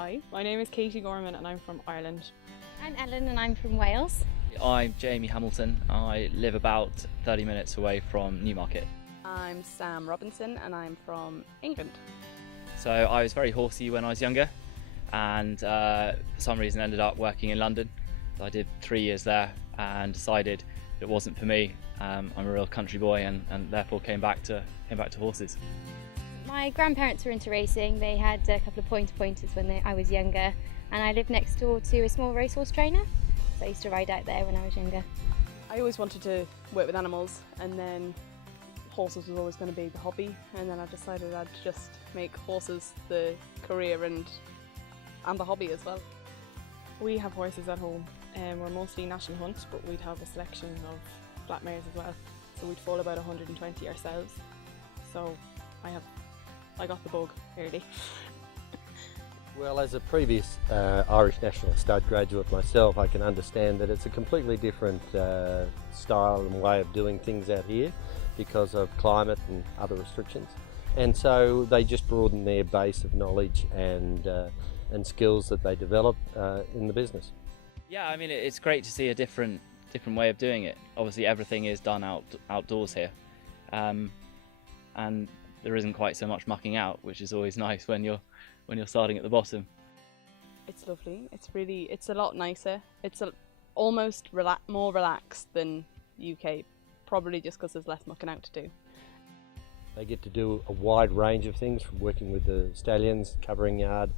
Hi, my name is Katie Gorman and I'm from Ireland. I'm Ellen and I'm from Wales. I'm Jamie Hamilton. I live about 30 minutes away from Newmarket. I'm Sam Robinson and I'm from England. So I was very horsey when I was younger and for some reason ended up working in London. So I did 3 years there and decided it wasn't for me. I'm a real country boy and therefore came back to horses. My grandparents were into racing. They had a couple of pointers when I was younger, and I lived next door to a small racehorse trainer, so I used to ride out there when I was younger. I always wanted to work with animals, and then horses was always going to be the hobby, and then I decided I'd just make horses the career and the hobby as well. We have horses at home and we're mostly National Hunt, but we'd have a selection of flat mares as well. So we'd foal about 120 ourselves. So I got the bug early. Well, as a previous Irish National Stud graduate myself, I can understand that it's a completely different style and way of doing things out here because of climate and other restrictions. And so they just broaden their base of knowledge and skills that they develop in the business. Yeah, I mean it's great to see a different way of doing it. Obviously everything is done outdoors here, and there isn't quite so much mucking out, which is always nice when you're starting at the bottom. It's lovely. It's a lot nicer. It's almost more relaxed than UK, probably just because there's less mucking out to do. They get to do a wide range of things, from working with the stallions, covering yard,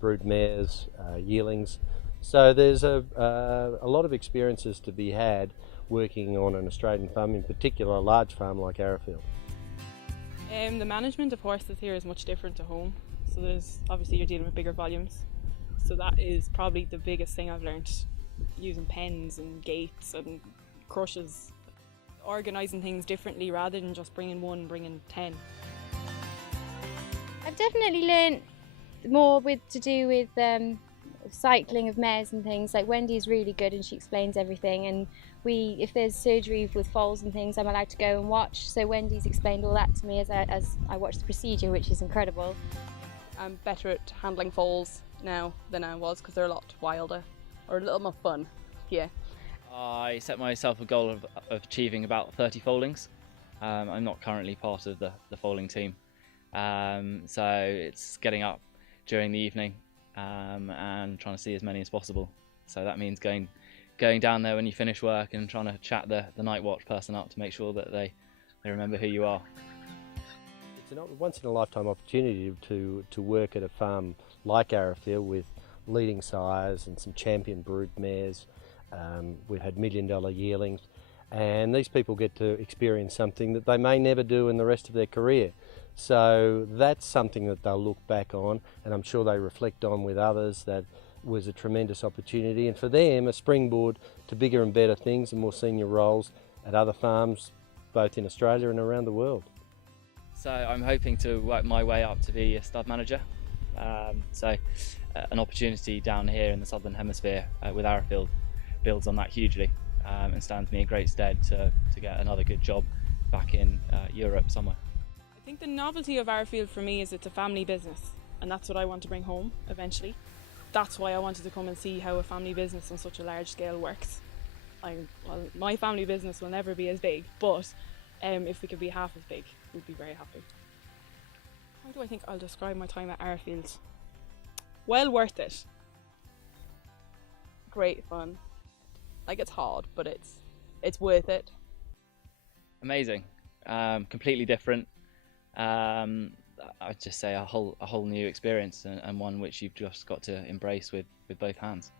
brood mares, yearlings. So there's a lot of experiences to be had working on an Australian farm, in particular a large farm like Arrowfield. The management of horses here is much different to home. So obviously you're dealing with bigger volumes. So that is probably the biggest thing I've learned, using pens and gates and crushes, organising things differently rather than just bringing 10. I've definitely learnt more to do with cycling of mares and things. Like Wendy's really good and she explains everything, and if there's surgery with foals and things, I'm allowed to go and watch. So Wendy's explained all that to me as I watch the procedure, which is incredible. I'm better at handling foals now than I was because they're a lot wilder or a little more fun. Yeah. I set myself a goal of achieving about 30 foalings. I'm not currently part of the foaling team, so it's getting up during the evening and trying to see as many as possible. So that means going down there when you finish work and trying to chat the night watch person up to make sure that they remember who you are. It's a once in a lifetime opportunity to work at a farm like Arrowfield with leading sires and some champion brood mares. We've had $1 million yearlings, and these people get to experience something that they may never do in the rest of their career. So that's something that they'll look back on, and I'm sure they reflect on with others. That was a tremendous opportunity, and for them a springboard to bigger and better things and more senior roles at other farms both in Australia and around the world. So I'm hoping to work my way up to be a stud manager. An opportunity down here in the Southern Hemisphere with Arrowfield builds on that hugely and stands me in great stead to get another good job back in Europe somewhere. I think the novelty of Arrowfield for me is it's a family business, and that's what I want to bring home eventually. That's why I wanted to come and see how a family business on such a large scale works. My family business will never be as big, but if we could be half as big, we'd be very happy. How do I think I'll describe my time at Arrowfield? Well worth it. Great fun. Like, it's hard, but it's worth it. Amazing, completely different. I'd just say a whole new experience and one which you've just got to embrace with both hands.